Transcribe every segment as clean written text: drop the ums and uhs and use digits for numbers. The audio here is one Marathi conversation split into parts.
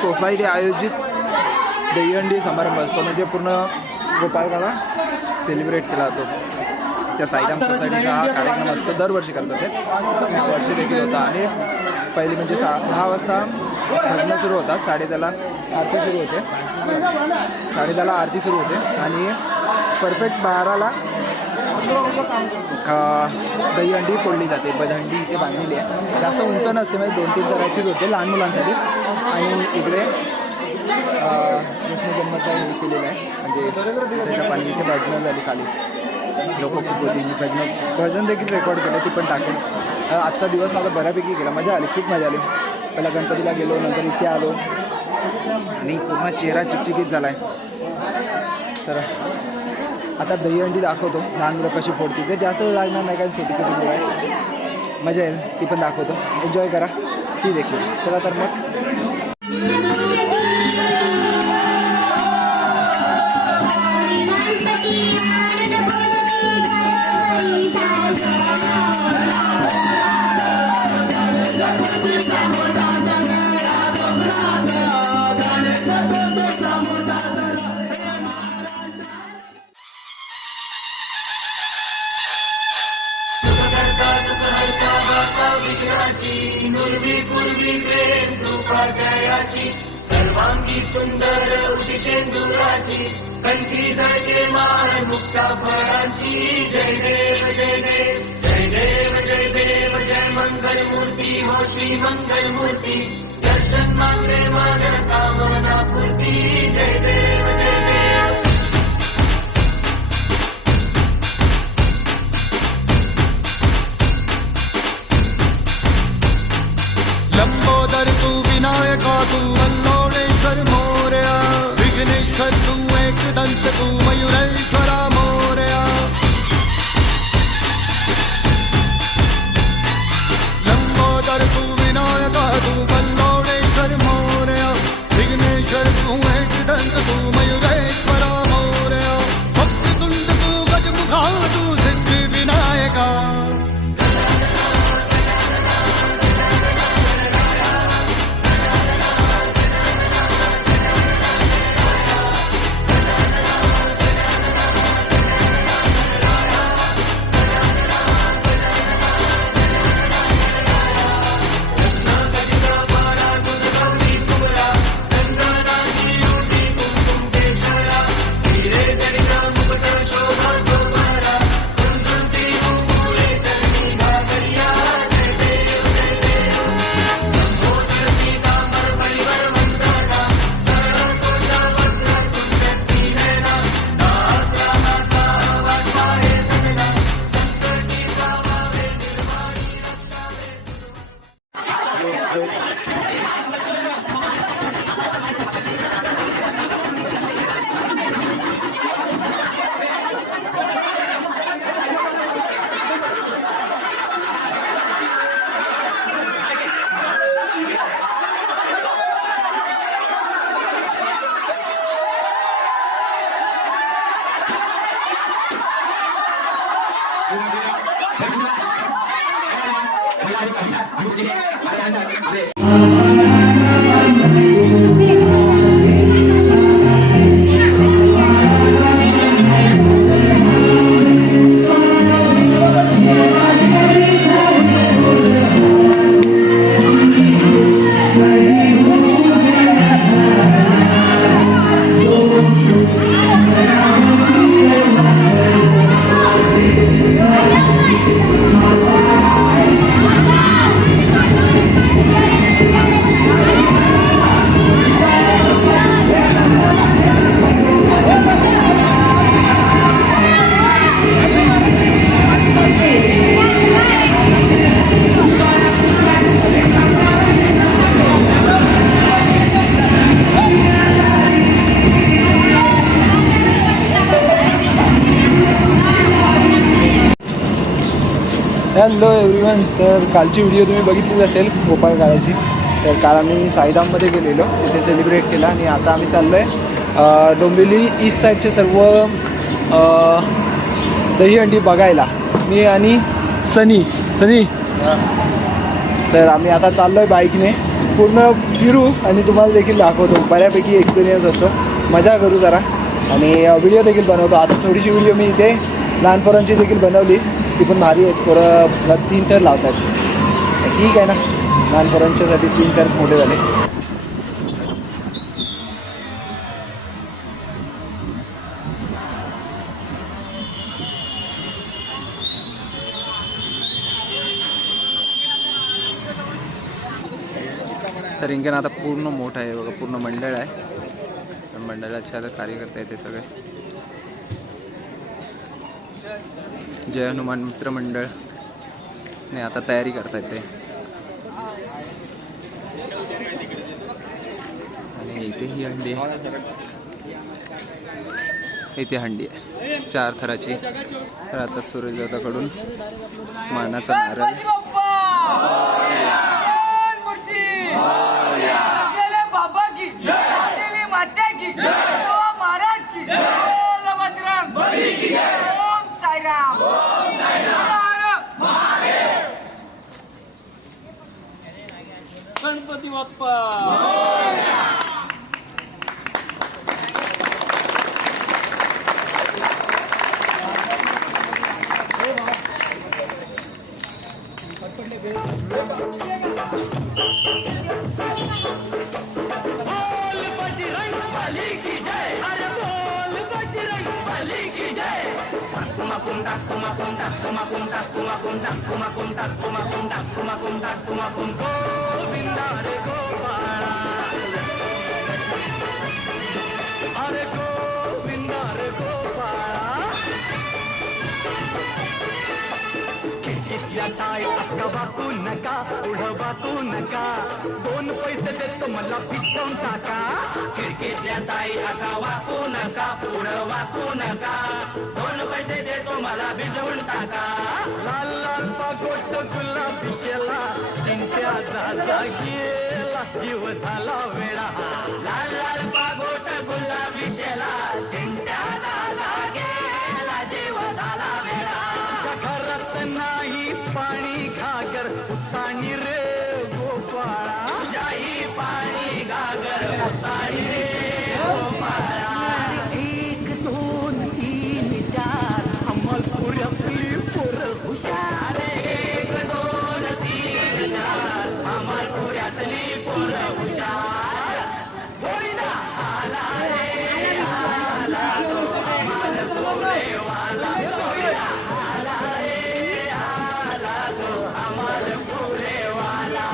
सोसायटी आयोजित दहीहंडी समारंभ असतो, म्हणजे पूर्ण गोपाळकाला सेलिब्रेट केला जातो. त्या साईराम सोसायटीचा हा कार्यक्रम असतो, दरवर्षी करतात ते. यावर्षी देखील होता. आणि पहिली म्हणजे 10 वाजता भजनं सुरू होतात, 10:30ला आरती सुरू होते. 10:30ला आरती सुरू होते आणि परफेक्ट 12ला दहीहंडी फोडली जाते. दहीहंडी इथे बांधलेली आहे, जास्त उंच नसते, म्हणजे 2-3 तराचीच होते लहान मुलांसाठी. आणि इकडे कृष्ण जन्माचा हे केलेलं आहे, म्हणजे पाणी इथे भजनं झाली खाली, लोक खूप होती. मी भजन देखील रेकॉर्ड केलं, ती पण टाकेल. आजचा दिवस माझा बऱ्यापैकी गेला, मजा आली, खूप मजा आली. पहिला गणपतीला गेलो, नंतर इथे आलो आणि पूर्ण चेहरा चिकचिकीत झाला आहे. तर आता दहीहंडी दाखवतो, लहान मुलं कशी फोडतील. ते जास्त वेळ लागणार नाही, कारण छोटी छोटी मुलं आहे, मजा येईल, ती पण दाखवतो. एन्जॉय करा ती देखील. चला तर मग पूर्वी प्रेम कृपा जयाची सर्वांगी सुंदर उदिशेंदुराची कंठी झळके माळ मुक्ता फळांची. जय देव जय देव जय देव जय देव जय मंगल मूर्ती हो श्री मंगल मूर्ती. दर्शन मात्रे मन कामना पूर्ती. जय देव जय देव. लंबोदर तू विनायका तू वल्लोळेश्वर मोरया. विघ्नेश्वर तू एकदंत तू मयुरेश्वरा मोरया. लंबोदर तू विनायका तू वल्लोळेश्वर मोरया. विघ्नेश्वर तू एकदंत तू मयुरेश्वरा मोरया. भक्ततुंड तू गजमुखा तू सिद्धी विनायका. Hello everyone. तर कालची व्हिडिओ तुम्ही बघितलीच असेल गोपाळ काळाची. तर काल आम्ही साईधाममध्ये गेलेलो, तिथे सेलिब्रेट केला आणि आता आम्ही चाललो आहे डोंबिवली ईस्ट साईडचे सर्व दहीहंडी बघायला, मी आणि सनी. तर आम्ही आता चाललो आहे बाईकने, पूर्ण फिरू आणि तुम्हाला देखील दाखवतो. बऱ्यापैकी एक्सपिरियन्स असतो, मजा करू जरा आणि व्हिडिओ देखील बनवतो. आता थोडीशी व्हिडिओ मी इथे लहानपोरांची देखील बनवली, ती पण भारी आहेत. पोरं 3 थर लावतात, ठीक आहे ना. लहानपोरांच्यासाठी 3 थर मोठे झाले. तर रिंगण आता पूर्ण मोठं आहे बघा, पूर्ण मंडळ आहे. मंडळाचे आता कार्यकर्ते आहेत ते सगळे. जय हनुमान मित्र मंडळ ने आता तयारी करतायत ते. आणि इथे ही हंडी आहे, इथे हंडी आहे 4 थराची. तर आता सूर्यदादाकडून मानाचा नारळ, बाबा की देवी माता की महाराज की बजरंग बली की ओम साईराम गणपती बाप्पा. टाय अक्का वाकू नका, पुढं वाकू नका, 2 पैसे देतो मला पिटवून टाका. खिडकीतल्या ताई अक्का वाकू नका, पुढं वाकू नका, 2 पैसे देतो मला भिजवून टाका. लाल लाल पागोट गुलाबी शेला, चिंट्या दादा गेला, जीव झाला वेळा. लाल लाल पागोट गुलाबी शेला, चिंट्या दादा गेला, जीव झाला वेळा. घरात नाही पाणी घागर, उताणी रे गोपाळा, तुझ्याही पाणी घागर, उताणी रे गोपाळा. 1 2 3 4 अमलपुरातली पोरं हुशार. 1 2 3 4 अमलपुरातली पोरं हुशार. होईना आला रे आला तो अमलपुरेवाला, होईना आला रे आला तो अमलपुरेवाला.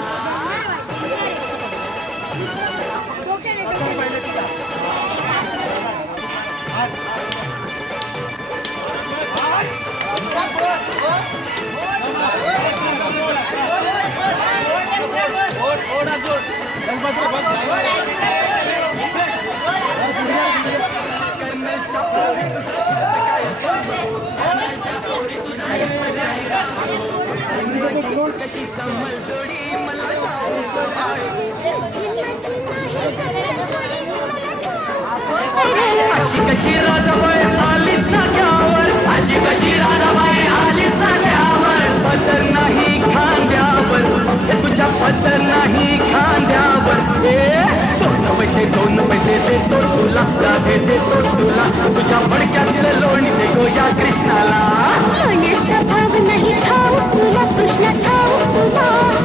अशी कशी राजाबाई आलीच नाक्यावर, अशी कशी राजाबाई आलीच नाक्यावर. पदर नाही खांद्यावर, तुझ्या पदर नाही खांद्यावर. 2 पैसे देतो तुला, राधे देतो तुला, तुझ्या मडक्यातलं लोणी दे गो या कृष्णाला. लोण्याचा भाव नाही ठाऊ तुला, कृष्ण ठाऊ तुला.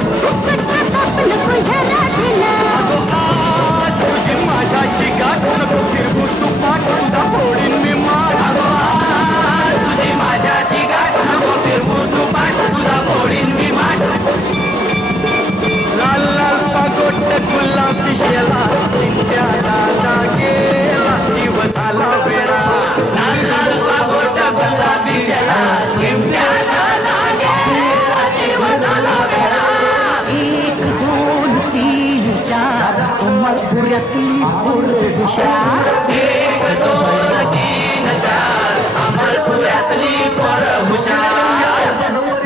पुऱ्यातली पोरं हुशार 1 2 3 4 आम्हाल पुऱ्यातली पोरं हुशार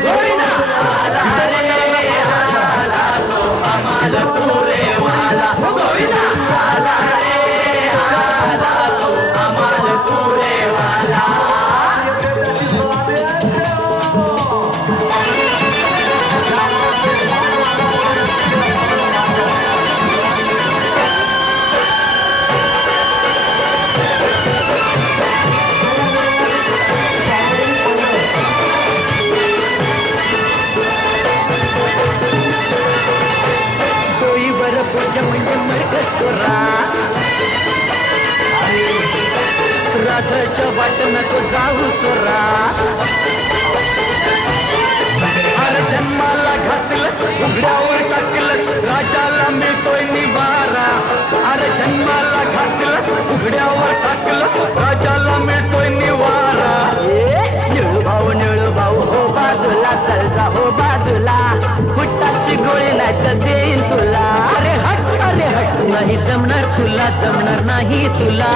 गोविंदा आला रे आला तो आम्हाल पुरेवाला गोविंदा आला रे आला तो आम्हाल पुरेवाला म्हणजे मरकतोरा राधाच्या वाट नको जाऊ तोरा अरे जन्माला घातलं उघड्यावर टाकलं राजाला मिळतोय निवारा अरे जन्माला घातलं उघड्यावर टाकलं राजाला मिळतोय निवारा निळू भाऊ हो बाजूला चल जा हो बाजूला फुटाची गोळी नाही तर देईन तुला अरे हट नाही जमणार तुला जमणार नाही तुला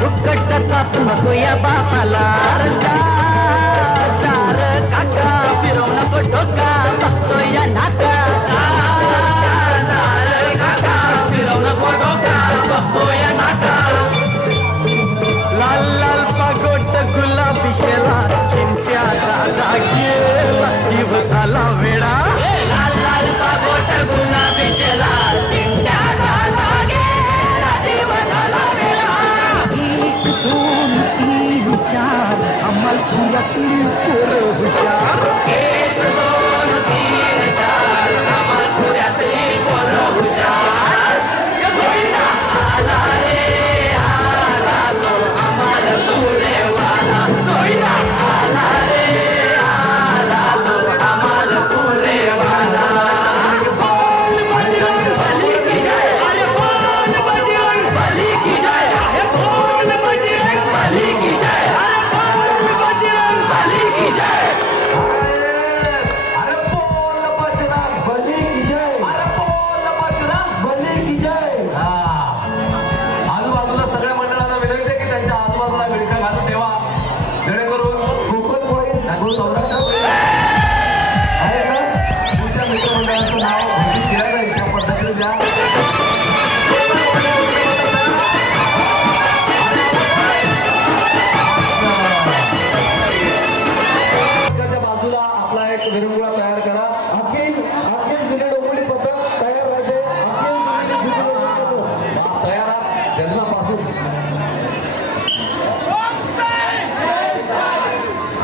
फुकट ताप नको या बापाला चार काका फिरव नको डोका बघतो या नाका काका फिरव नको डोका बघतो या नाका लाल लाल पागोट गुलाबी शेला चिंट्या दादा गेला जीव झाला वेळा लाल लाल पागोट गुलाबी शेला चिंट्या दादा गेला जीव झाला वेळा 1 2 3 4 आम्हाल पुऱ्यातली पोरं हुशार 1 2 3 4 आम्हाल पुऱ्यातली पोरं हुशार गोविंदा आला रे आला तो आम्हाल पुरेवाला गोविंदा आला रे आला तो आम्हाल पुरेवाला बली की जय अरे बोल बजरंग बली की जय अरे बोल बजरंग बली की जय अरे बोल बजरंग बली की जय अरे बोल बजरंग बली की जय अरे बोल बजरंग बली की जय आजूबाजूला सगळ्या मंडळांना विनंती आहे की त्यांच्या आजूबाजूला विळखा घालून ठेवा जेणेकरून कोकण होईल नागपूर संरक्षण आहे का तुमच्या मित्रमंडळाचं नाव घोषित केलं जाईल त्या पद्धतीने द्या बाजूला आपला एक विरंगुळा तयार करा अखिल जुने डोंबिवली पथक तयार राहते तयार जन्मापासून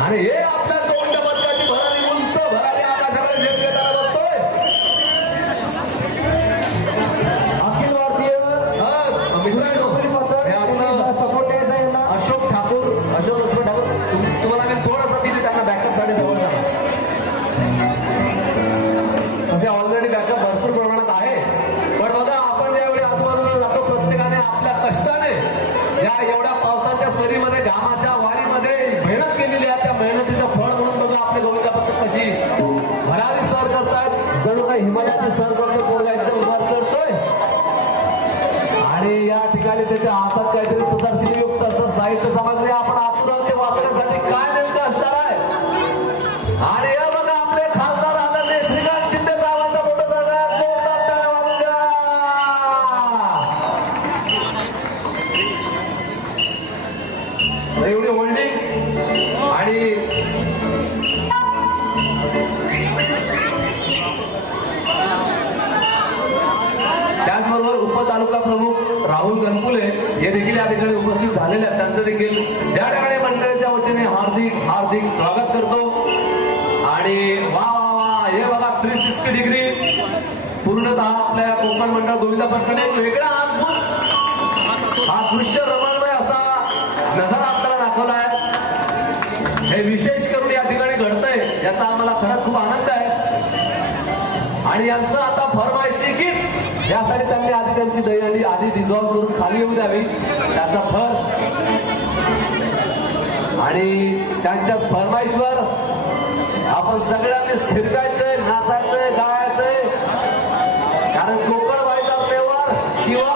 आणि हे आपल्या गोविंद पथकाची भरारी उंच भरारी आकाशाकडे झेप घेताना बघतोय अखिल भारतीय जुने डोंबिवली पथक हे आपलं सपोर्ट द्यायचं आहे ना अशोक ठाकूर तुम्हाला मी थोडंसं तिथे त्यांना बॅकअप साठी जवळ जा असे ऑलरेडी बॅकअप भरपूर प्रमाणात आहे पण बघा आपण ज्यावेळी आजूबाजूला जातो प्रत्येकाने आपल्या कष्टाने या एवढ्या पावसाच्या सरीमध्ये घामाच्या वारीमध्ये मेहनत केलेली आहे त्या मेहनतीचं फळ म्हणून बघा आपले गोविंदा पथक कशी भरारी सर करतायत जणू काही हिमालयाची सर करतोय पोरगा एकदम वर चढतोय आणि या ठिकाणी त्याच्या हातात काहीतरी प्रदर्शनीयुक्त असं साहित्य सामग्री आपण आतुर आहोत ते वाचण्यासाठी काय नेमकं असणार आहे आणि या बघा आपले खासदार आदरणीय श्रीकांत शिंदे साहेबांचा फोटो सगळ्यात जोरदार टाळ्या वाजून द्या एवढी होल्डिंग आणि त्याचबरोबर उपतालुका प्रमुख राहुल गणपुले हे देखील या ठिकाणी उपस्थित झालेले आहेत त्यांचं देखील या ठिकाणी मंडळीच्या वतीने हार्दिक स्वागत करतो आणि वा वा वा हे बघा 360 डिग्री पूर्णतः आपल्या कोकण मंडळ गोविंदा पथकाने एक वेगळा हा दृश्य रमणमय असा नजारा आपल्याला दाखवला आहे हे विशेष करून या ठिकाणी घडतंय याचा आम्हाला खरंच खूप आनंद आहे आणि यांचं आता फरमाईशची गीत यासाठी त्यांनी आधी त्यांची दहीहंडी आधी डिझॉल्व्ह करून खाली येऊ द्यावी त्याचा फर आणि त्यांच्याच फरमाईशवर आपण सगळ्यांनी थिरकायचंय नाचायचंय गायचंय कारण कोकण व्हायचा पेवर किंवा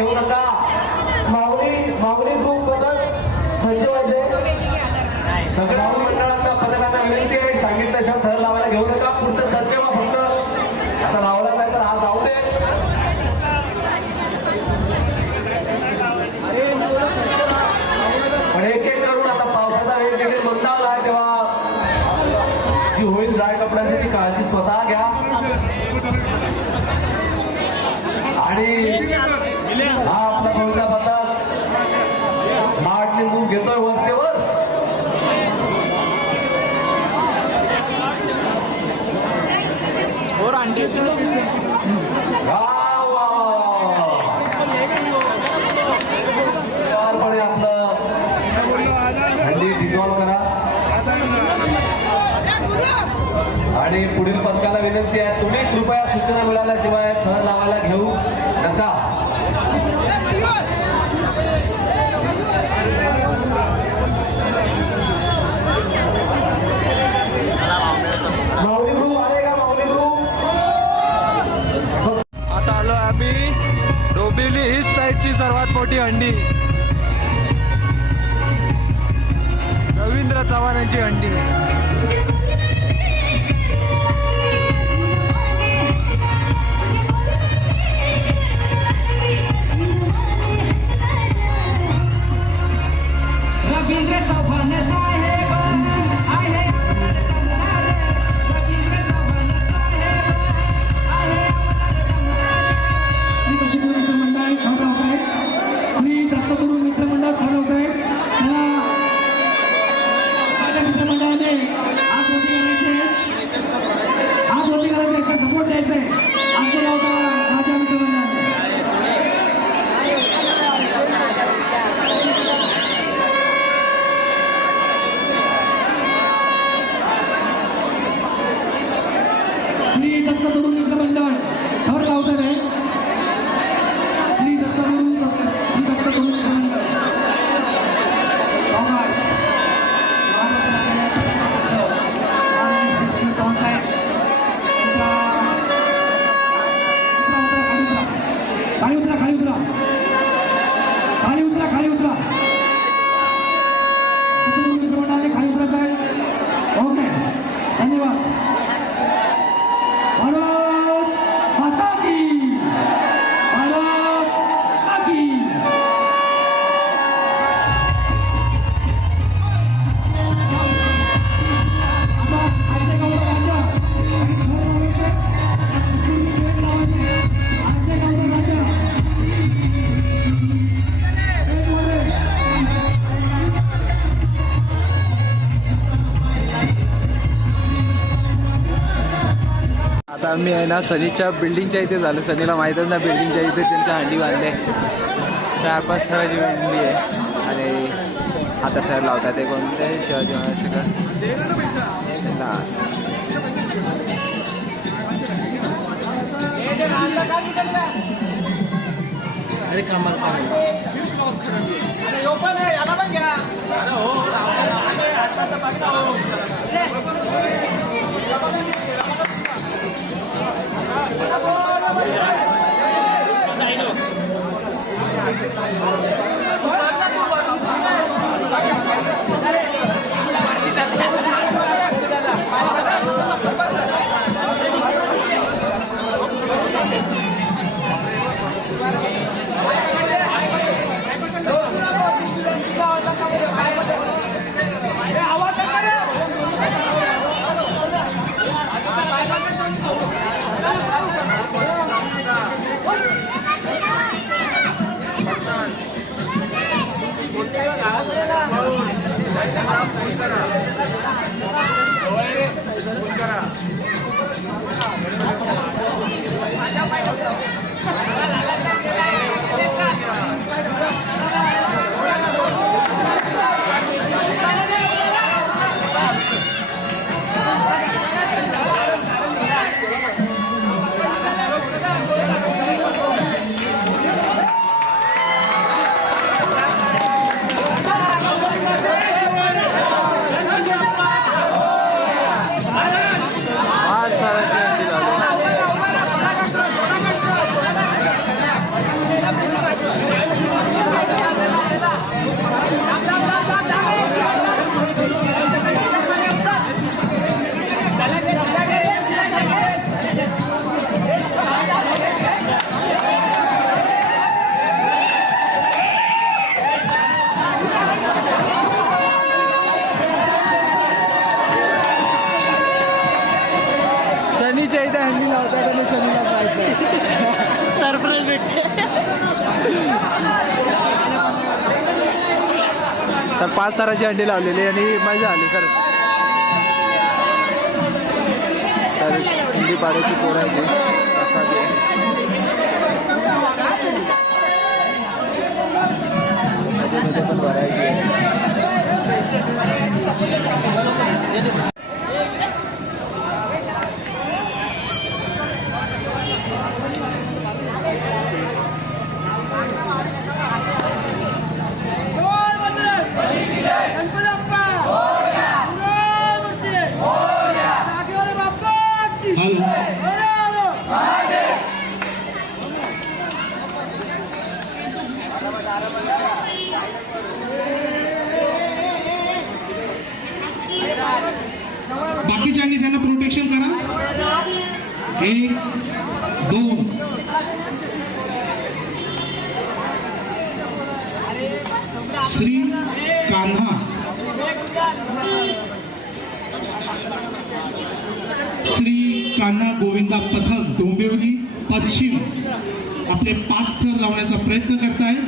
घेऊ नका. माऊली ग्रुप बद्दल सज्ज व्हायचे. सगळ्या मंडळांना पथकांना विनंती आहे, सांगितलं शब्द थर लावायला घेऊ नका. पुढचं सज्ज व्हा फक्त. आता लावला सांगितलं हा जाऊ दे. पण एक एक करून आता पावसाचा वेळ देखील मंदावला तेव्हा जी होईल ड्राय कपड्यांची ती काळजी स्वतः घ्या. आणि हा आपला कोणता पथक स्मार्टली मूव घेतोय वरचे वर. आपलं हंडी डिझॉल्व करा. आणि पुढील पथकाला विनंती आहे, तुम्ही कृपया सूचना मिळाल्याशिवाय थर लावायला घेऊ नका. माऊली ग्रुप आले का? माऊली ग्रुप आता आलो आम्ही डोंबिवली हीच साईडची सर्वात मोठी हंडी, रवींद्र चव्हाण यांची हंडी. रवींद्र चव्हाण साहेब आहे. रवींद्र चव्हाण साहेब आहे. मित्रमंडळ ठरवत आहे. श्री दत्तगुरु मित्रमंडळ ठरवत आहे. मला माझ्या मित्रमंडळाने आज होती करायचे सपोर्ट द्यायचा आहे. आमचं नाव माझ्या मित्रमंडळाने श्री दत्तगुरु मित्रमंडळ थर लावतात आहे. श्री दत्तगुरु मित्रमंडळ खाली उतरा. मित्रमंडळाने खाली उतरत आहे. ओके, धन्यवाद. भारत माता की, भारत माता की. आता आम्ही आहे ना सनीच्या बिल्डिंगच्या इथे झालं. सनीला माहीतच ना बिल्डिंगच्या इथे त्यांच्या हंडी बांधले. 4-5 थराची हंडी आहे आणि आता थर लावतात ते कोणते शिवाजी महाराज अरे कामाला शनीला सरप्राईज भेटते. तर 5 ताराची अंडी लावलेली आणि मजा आली खरंच. तर अंडी पाड्याची पोरं आहे ती प्रसाद आहे. त्याच्यामध्ये पण व्हरायटी आहे. बाकीच्यांनी त्यांना प्रोटेक्शन करा. 1 2 श्री कान्हा श्री कान्हा गोविंदा पथक डोंबिवली पश्चिम आपले 5 थर लावण्याचा प्रयत्न करतायत.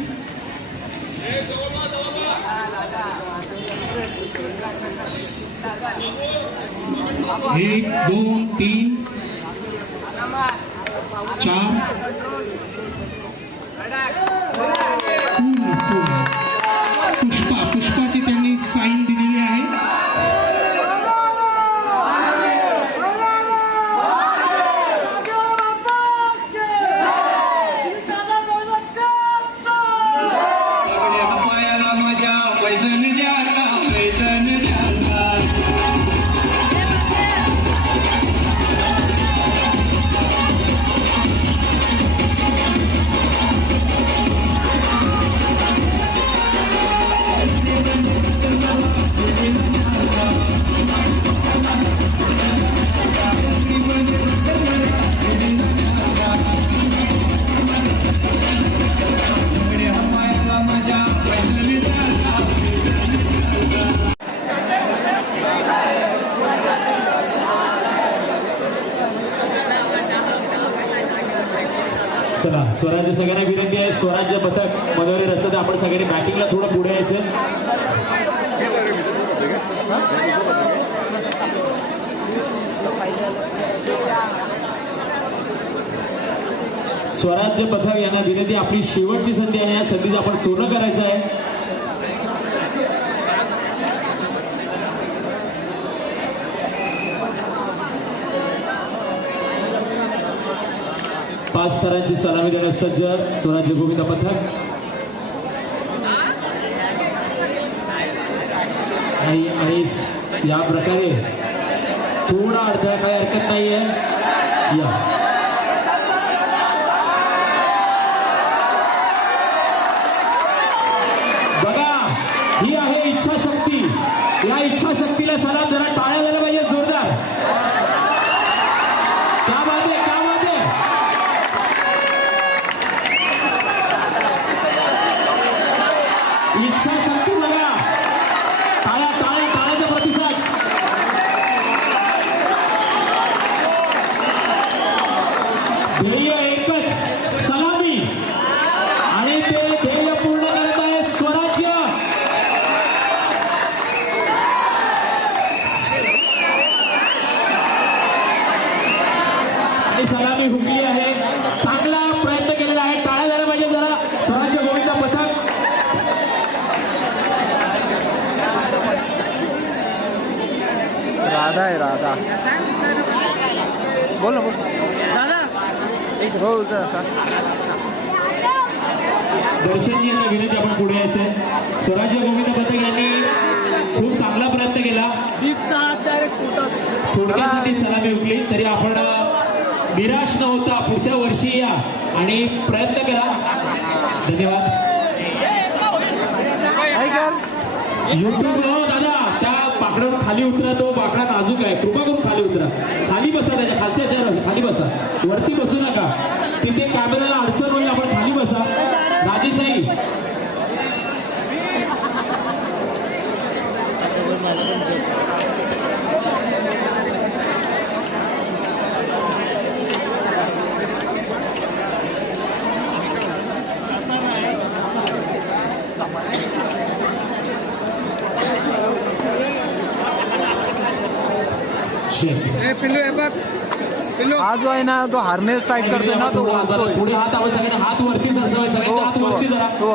1 2 3 4 पुष्पाची त्यांनी साईन दिलेली आहे. चला स्वराज्य सगळ्यांना विनंती आहे. स्वराज्य पथक मनोरे रचत आपण सगळ्यांनी बॅकिंगला थोडं पुढे यायचं. स्वराज्य पथक यांना विनंती, आपली शेवटची संधी आहे. या संधीचं आपण चूर्ण करायचं आहे. पाच स्तरांची सलामी देण्यास सज्ज स्वराज्य गोविंद पथक. आणि या प्रकारे थोडा अडथळा काही हरकत नाहीये. या बघा, ही आहे इच्छाशक्ती. या इच्छाशक्तीला सलाम जरा टाळ्या झाल्या पाहिजे जोरदार. क्या बात है, क्या बात है. इच्छाशक्ती बघा, टाळ्या टाळ्या टाळ्याचा प्रतिसाद. ध्येय एकच, सलामी, आणि ते ध्येय पूर्ण करत आहे स्वराज्य. आणि सलामी हुकली आहे. चांगला प्रयत्न केलेला आहे. टाळ्या झाल्या पाहिजे जरा स्वराज्य गोविंद पथक. राधा आहे राधा. बोल ना बोल दादा. एक रोज असा दर्शनजी यांना विनंती, आपण पुढे यायचंय. स्वराज्य गोविंद पथक यांनी खूप चांगला प्रयत्न केला. थोडक्यासाठी सलामी हुकली, तरी आपण निराश न होता पुढच्या वर्षी या आणि प्रयत्न करा. धन्यवाद. युट्यूब हो दादा, त्या पाकडावर खाली उतरा. तो पाकडा नाजूक आहे, कृपा करून खाली उतरा. खाली बसा, त्याच्या खालच्या चेअर खाली बसा. वरती बसू नका, तिथे कॅमेराला अडचण होईल. आपण खाली बसा. राजेशाही हा जो आहे ना तो हार्नेस टाईट करतोय ना तो ओढतोय. पुढे हात आवाज सगळ्यांना हात वरती सरसवायचा सगळ्यांचा हात वरती जरा तो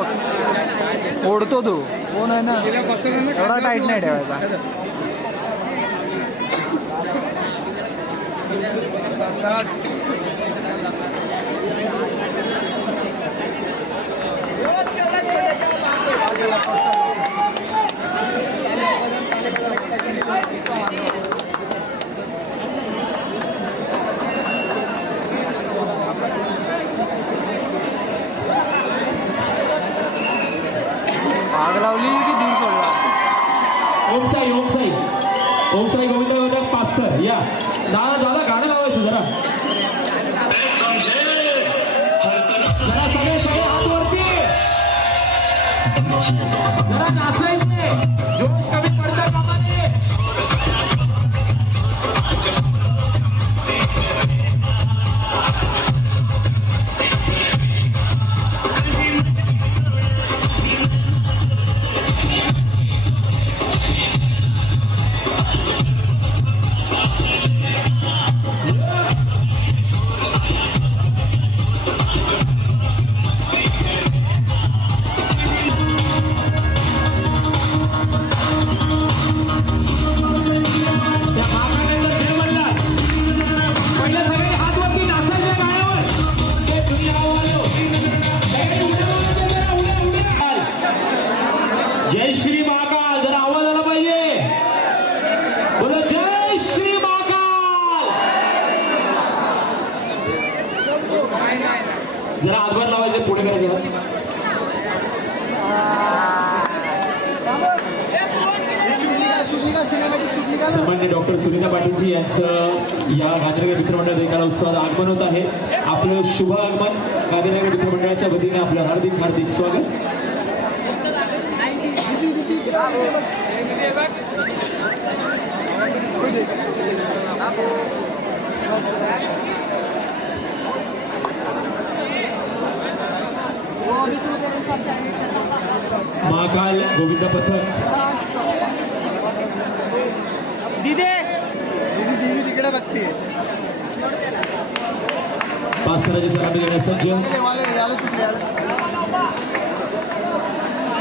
ओढतो तो कोण आहे ना एवढा टाईट नाही ठेवायचा. आग लावली की दूर सोडला. ओमसाई गोविंद पास्तर या दादा गाणं लावायचं जरा सगळे हात वरती जरा नाचायचे जोश कमी पडता कामा नये. जय श्री महाकाल जरा आवाज आला पाहिजे. बोला जय श्री महाकाल. जरा हातभार लावायचे पुढे करायचं. सन्माननीय डॉक्टर सुनीता पाटीलजी यांचं या गांधीनगर मित्रमंडळ एकाला उत्सवात आगमन होत आहे. आपलं शुभ आगमन गांधीनगर मित्रमंडळाच्या वतीने आपलं हार्दिक हार्दिक स्वागत. महाकाल गोविंद पथक तिकडे बघते पास्तराची सलामी देण्यास सज्ज.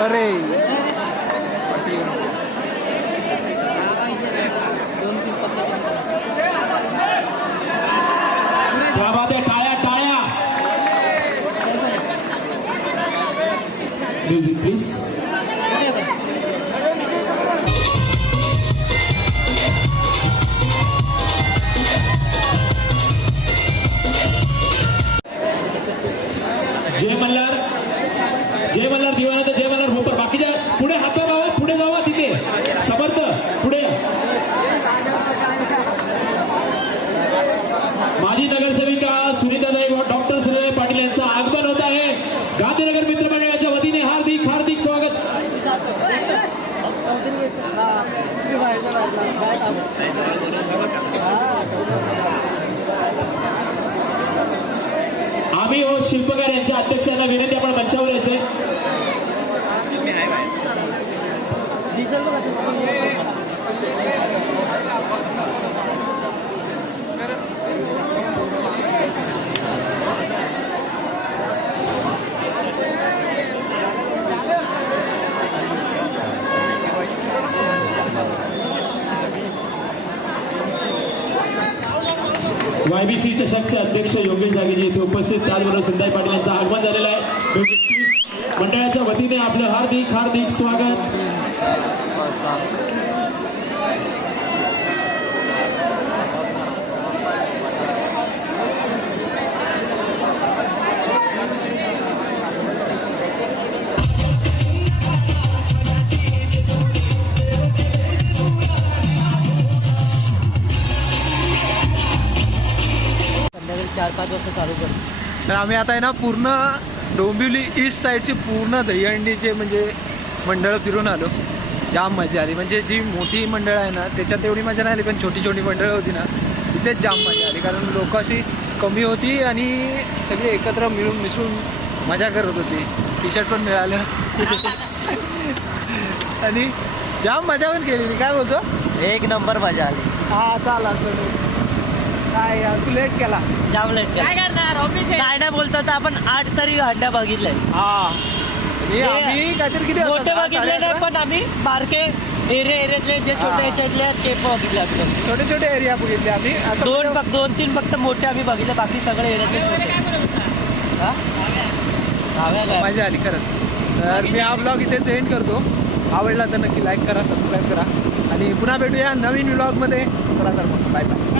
अरे क्या बात आहे. टाळ्या म्युझिक प्लीज. जय मल्हार दिवाना तर जय मल्हार भोपर. बाकीच्या पुढे हात लावा पुढे जावा तिथे समर्थ पुढे. माजी नगरसेविका सुनीताताई डॉक्टर सुनीताताई पाटील यांचं आगमन होत आहे. गांधीनगर मित्रमंडळाच्या वतीने हार्दिक हार्दिक स्वागत. आम्ही हो शिल्पकार यांच्या अध्यक्षांना विनंती आपण मंचावर यायचंय. YBC चषकचे अध्यक्ष योगेश डागेजी येथे उपस्थित. त्याचबरोबर सुनीताताई पाटील यांचं आगमन झालेलं आहे. मंडळाच्या वतीने आपलं हार्दिक हार्दिक स्वागत. संध्याकाळी 4-5 वाजता चालू करतो. तर आम्ही आता आहे ना पूर्ण डोंबिवली ईस्ट साईडची पूर्ण दहीहंडीचे म्हणजे मंडळं फिरून आलो. जाम मजा आली. म्हणजे जी मोठी मंडळं आहे ना त्याच्यात एवढी मजा नाही आली, पण छोटी छोटी मंडळं होती ना तिथेच जाम मजा आली. कारण लोक अशी कमी होती आणि सगळी एकत्र मिळून मिसळून मजा करत होती. टी शर्ट पण मिळालं आणि जाम मजा पण केली. काय बोलतो, एक नंबर मजा आली. हा चाला सोडू काय यार, तू लेट केला. जाम लेट काय करणार ऑफिस काय नाही बोलतो तर आपण 8 तरी हंड्या बघितले. आम्ही काहीतरी किती मोठे बघितले नाही पण आम्ही बारके एरियातले जे छोटे ह्याच्यातले आहेत ते बघितले आपण. छोटे छोटे एरिया बघितले आम्ही. असं 2-3 फक्त मोठे आम्ही बघितले, बाकी सगळे एरियातले छोटे. मजा आली खरंच. तर मी हा ब्लॉग इथेच एंड करतो. आवडला तर नक्की लाईक करा, सबस्क्राईब करा आणि पुन्हा भेटूया नवीन ब्लॉगमध्ये. चला तर मग बाय बाय.